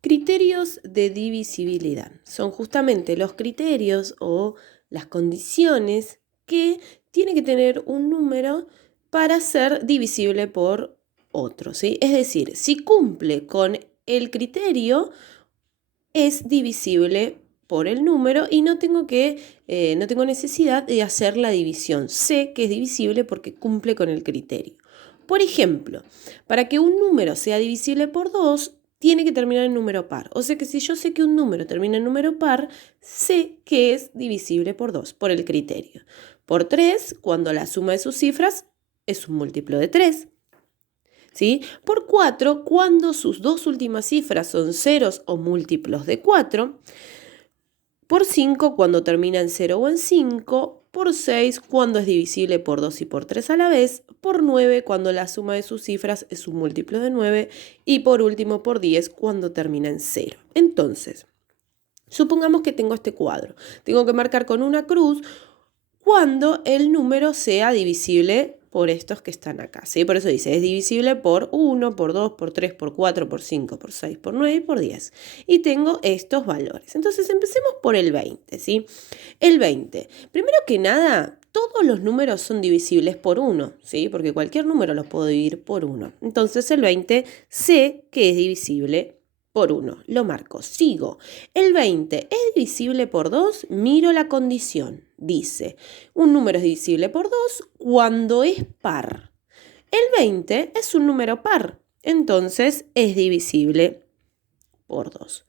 Criterios de divisibilidad. Son justamente los criterios o las condiciones que tiene que tener un número para ser divisible por otro, ¿sí? Es decir, si cumple con el criterio, es divisible por el número y no tengo necesidad de hacer la división. Sé que es divisible porque cumple con el criterio. Por ejemplo, para que un número sea divisible por 2, tiene que terminar en número par. O sea que si yo sé que un número termina en número par, sé que es divisible por 2, por el criterio. Por 3, cuando la suma de sus cifras es un múltiplo de 3. ¿Sí? Por 4, cuando sus dos últimas cifras son ceros o múltiplos de 4. Por 5, cuando termina en 0 o en 5. Por 6, cuando es divisible por 2 y por 3 a la vez. Por 9, cuando la suma de sus cifras es un múltiplo de 9. Y por último, por 10, cuando termina en 0. Entonces, supongamos que tengo este cuadro. Tengo que marcar con una cruz cuando el número sea divisible por estos que están acá, ¿sí? Por eso dice, es divisible por 1, por 2, por 3, por 4, por 5, por 6, por 9 y por 10. Y tengo estos valores. Entonces, empecemos por el 20, ¿sí? El 20. Primero que nada, todos los números son divisibles por 1, ¿sí? Porque cualquier número lo puedo dividir por 1. Entonces, el 20 sé que es divisible por 1. Lo marco. Sigo. El 20 es divisible por 2. Miro la condición. Dice, un número es divisible por 2 cuando es par. El 20 es un número par. Entonces es divisible por 2.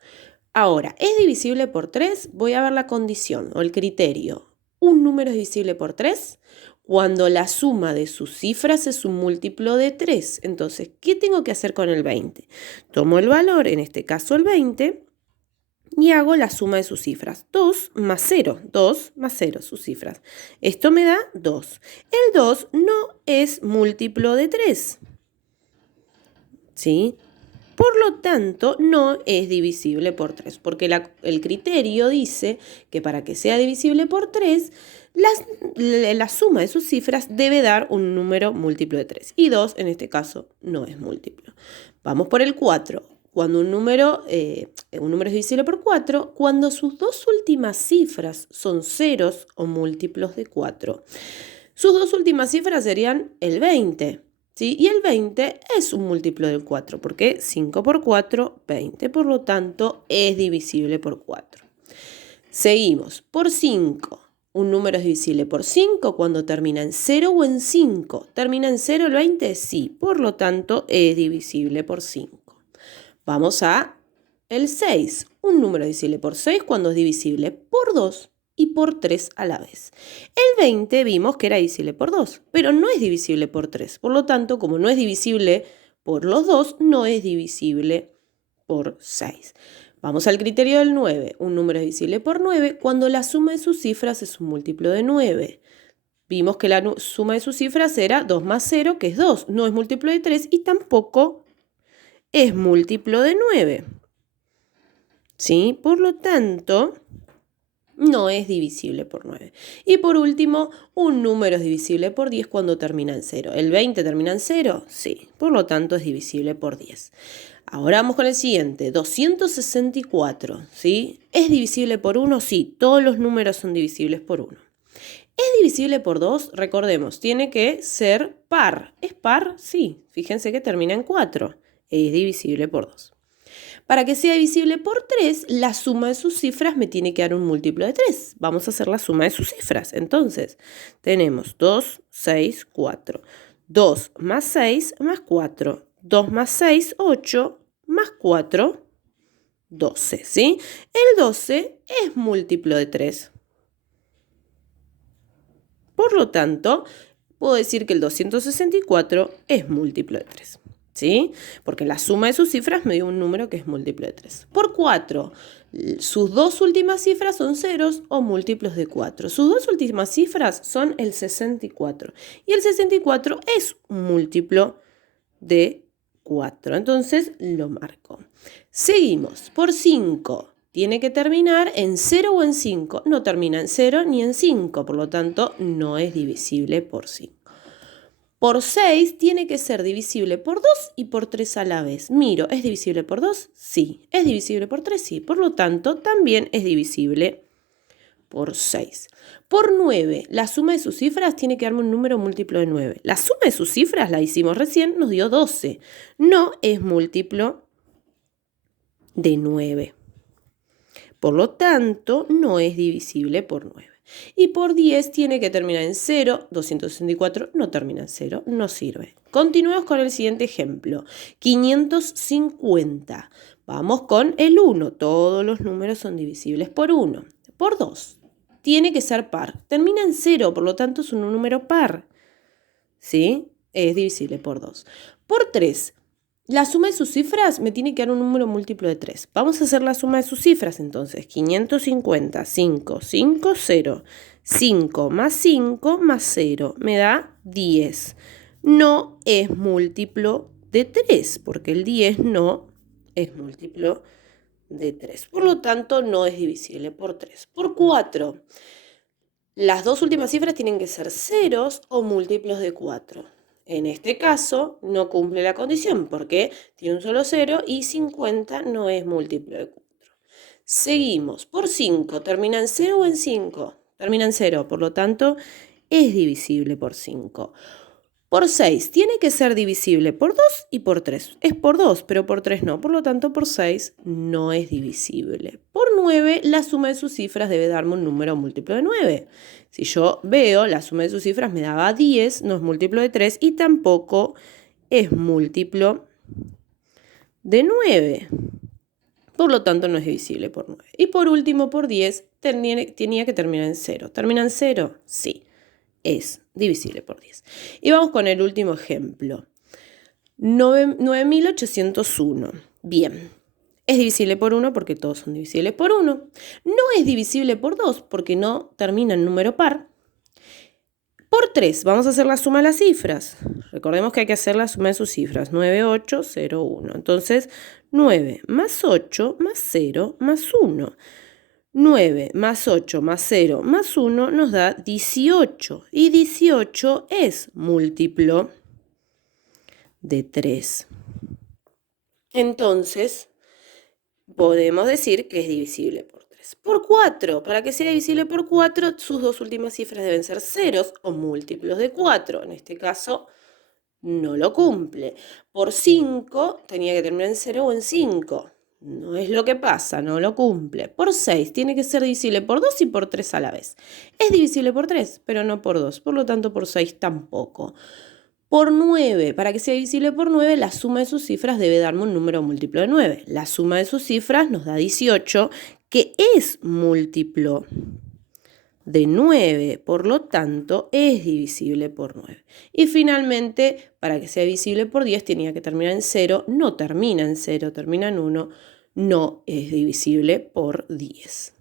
Ahora, ¿es divisible por 3? Voy a ver la condición o el criterio. Un número es divisible por 3 cuando la suma de sus cifras es un múltiplo de 3. Entonces, ¿qué tengo que hacer con el 20? Tomo el valor, en este caso el 20, y hago la suma de sus cifras. 2 más 0, 2 más 0 sus cifras. Esto me da 2. El 2 no es múltiplo de 3, ¿sí? Por lo tanto, no es divisible por 3, porque el criterio dice que para que sea divisible por 3, la suma de sus cifras debe dar un número múltiplo de 3. Y 2, en este caso, no es múltiplo. Vamos por el 4. Cuando un número es divisible por 4, cuando sus dos últimas cifras son ceros o múltiplos de 4. Sus dos últimas cifras serían el 20. ¿Sí? Y el 20 es un múltiplo del 4, porque 5 por 4, 20. Por lo tanto, es divisible por 4. Seguimos. Por 5. ¿Un número es divisible por 5 cuando termina en 0 o en 5? ¿Termina en 0 el 20? Sí. Por lo tanto, es divisible por 5. Vamos a el 6. Un número es divisible por 6 cuando es divisible por 2 y por 3 a la vez. El 20 vimos que era divisible por 2, pero no es divisible por 3. Por lo tanto, como no es divisible por los dos, no es divisible por 6. Vamos al criterio del 9. Un número es divisible por 9 cuando la suma de sus cifras es un múltiplo de 9. Vimos que la suma de sus cifras era 2 más 0, que es 2. No es múltiplo de 3 y tampoco es múltiplo de 9. ¿Sí? Por lo tanto, no es divisible por 9. Y por último, un número es divisible por 10 cuando termina en 0. ¿El 20 termina en 0? Sí. Por lo tanto, es divisible por 10. Ahora vamos con el siguiente. 264. ¿Sí? ¿Es divisible por 1? Sí. Todos los números son divisibles por 1. ¿Es divisible por 2? Recordemos, tiene que ser par. ¿Es par? Sí. Fíjense que termina en 4. Es divisible por 2. Para que sea divisible por 3, la suma de sus cifras me tiene que dar un múltiplo de 3. Vamos a hacer la suma de sus cifras. Entonces, tenemos 2, 6, 4. 2 más 6 más 4. 2 más 6, 8. Más 4, 12. ¿Sí? El 12 es múltiplo de 3. Por lo tanto, puedo decir que el 264 es múltiplo de 3. ¿Sí? Porque la suma de sus cifras me dio un número que es múltiplo de 3. Por 4, sus dos últimas cifras son ceros o múltiplos de 4. Sus dos últimas cifras son el 64. Y el 64 es un múltiplo de 4. Entonces lo marco. Seguimos. Por 5. Tiene que terminar en 0 o en 5. No termina en 0 ni en 5. Por lo tanto, no es divisible por 5. Por 6 tiene que ser divisible por 2 y por 3 a la vez. Miro, ¿es divisible por 2? Sí. ¿Es divisible por 3? Sí. Por lo tanto, también es divisible por 6. Por 9, la suma de sus cifras tiene que darme un número múltiplo de 9. La suma de sus cifras, la hicimos recién, nos dio 12. No es múltiplo de 9. Por lo tanto, no es divisible por 9. Y por 10 tiene que terminar en 0. 264 no termina en 0, no sirve. Continuemos con el siguiente ejemplo. 550. Vamos con el 1. Todos los números son divisibles por 1. Por 2. Tiene que ser par. Termina en 0, por lo tanto es un número par. ¿Sí? Es divisible por 2. Por 3. La suma de sus cifras me tiene que dar un número múltiplo de 3. Vamos a hacer la suma de sus cifras entonces. 550, 5, 5, 0. 5 más 5 más 0 me da 10. No es múltiplo de 3, porque el 10 no es múltiplo de 3. Por lo tanto, no es divisible por 3. Por 4. Las dos últimas cifras tienen que ser ceros o múltiplos de 4. En este caso, no cumple la condición porque tiene un solo 0 y 50 no es múltiplo de 4. Seguimos. Por 5, ¿termina en 0 o en 5? Termina en 0, por lo tanto, es divisible por 5. Por 6, tiene que ser divisible por 2 y por 3. Es por 2, pero por 3 no. Por lo tanto, por 6 no es divisible. Por 9, la suma de sus cifras debe darme un número múltiplo de 9. Si yo veo, la suma de sus cifras me daba 10, no es múltiplo de 3 y tampoco es múltiplo de 9. Por lo tanto, no es divisible por 9. Y por último, por 10, tenía que terminar en 0. ¿Termina en 0? Sí. Es divisible por 10. Y vamos con el último ejemplo. 9801. Bien. Es divisible por 1 porque todos son divisibles por 1. No es divisible por 2 porque no termina en número par. Por 3, vamos a hacer la suma de las cifras. Recordemos que hay que hacer la suma de sus cifras. 9801. Entonces, 9 más 8 más 0 más 1. 9 más 8 más 0 más 1 nos da 18. Y 18 es múltiplo de 3. Entonces, podemos decir que es divisible por 3. Por 4, para que sea divisible por 4, sus dos últimas cifras deben ser ceros o múltiplos de 4. En este caso, no lo cumple. Por 5, tenía que terminar en 0 o en 5. No es lo que pasa, no lo cumple. Por 6, tiene que ser divisible por 2 y por 3 a la vez. Es divisible por 3, pero no por 2. Por lo tanto, por 6 tampoco. Por 9, para que sea divisible por 9, la suma de sus cifras debe darme un número múltiplo de 9. La suma de sus cifras nos da 18, que es múltiplo de 9, por lo tanto es divisible por 9. Y finalmente, para que sea divisible por 10 tenía que terminar en 0, no termina en 0, termina en 1, no es divisible por 10.